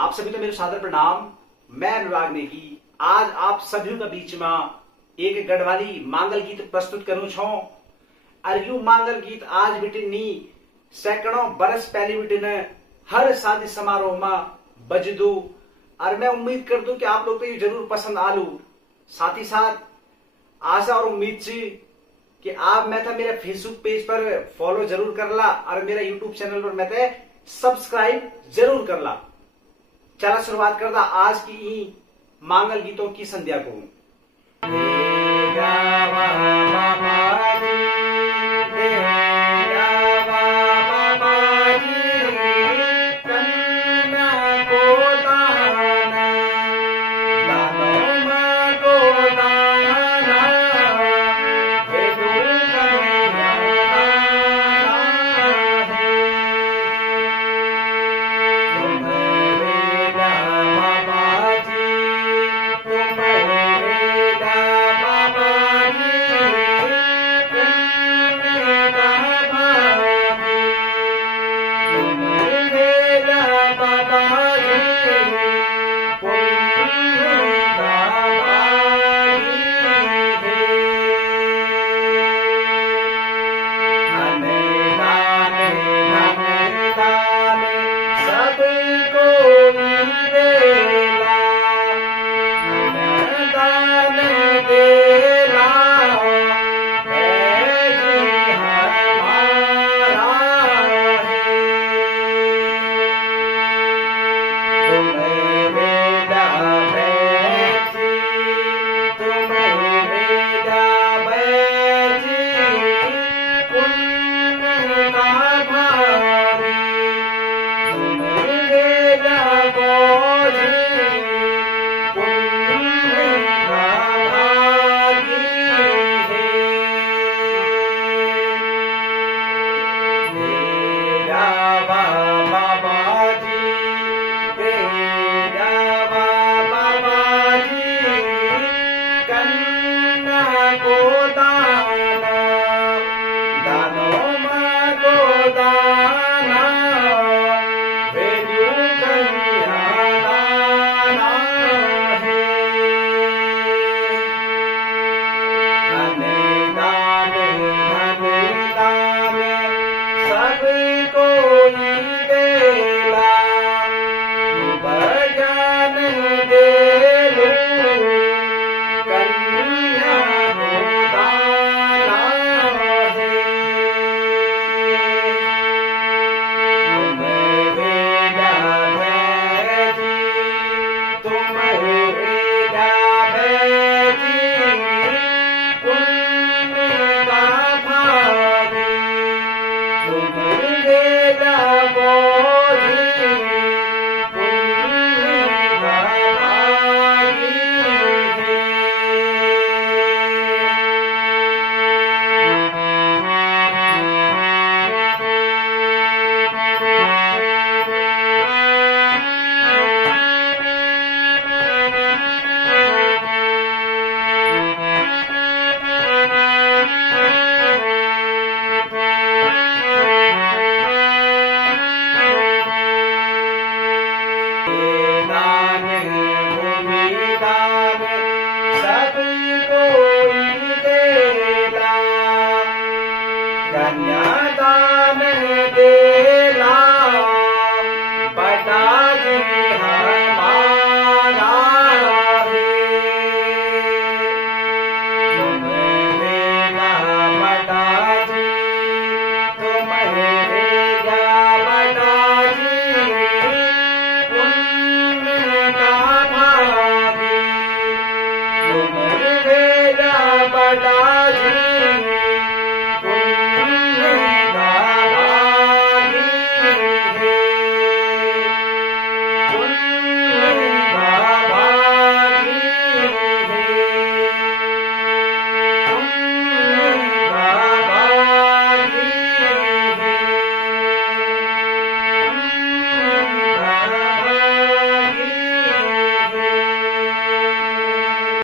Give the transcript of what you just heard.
आप सभी को मेरे सादर प्रणाम। मैं अनुराग नेगी आज आप सभी का बीच में एक गढ़वाली मांगल गीत प्रस्तुत करूं छो। और यू मांगल गीत आज बिटिनी सैकड़ों बरस पहले बिटिन हर शादी समारोह में बजदू। और मैं उम्मीद कर दूं कि आप लोग को ये जरूर पसंद आलू। साथ ही साथ आशा और उम्मीद छी कि आप मैं था मेरे फेसबुक पेज पर फॉलो जरूर कर ला और मेरा यूट्यूब चैनल पर मैं थे सब्सक्राइब जरूर कर ला। चला शुरुआत कर दा आज की मांगल गीतों की संध्या को।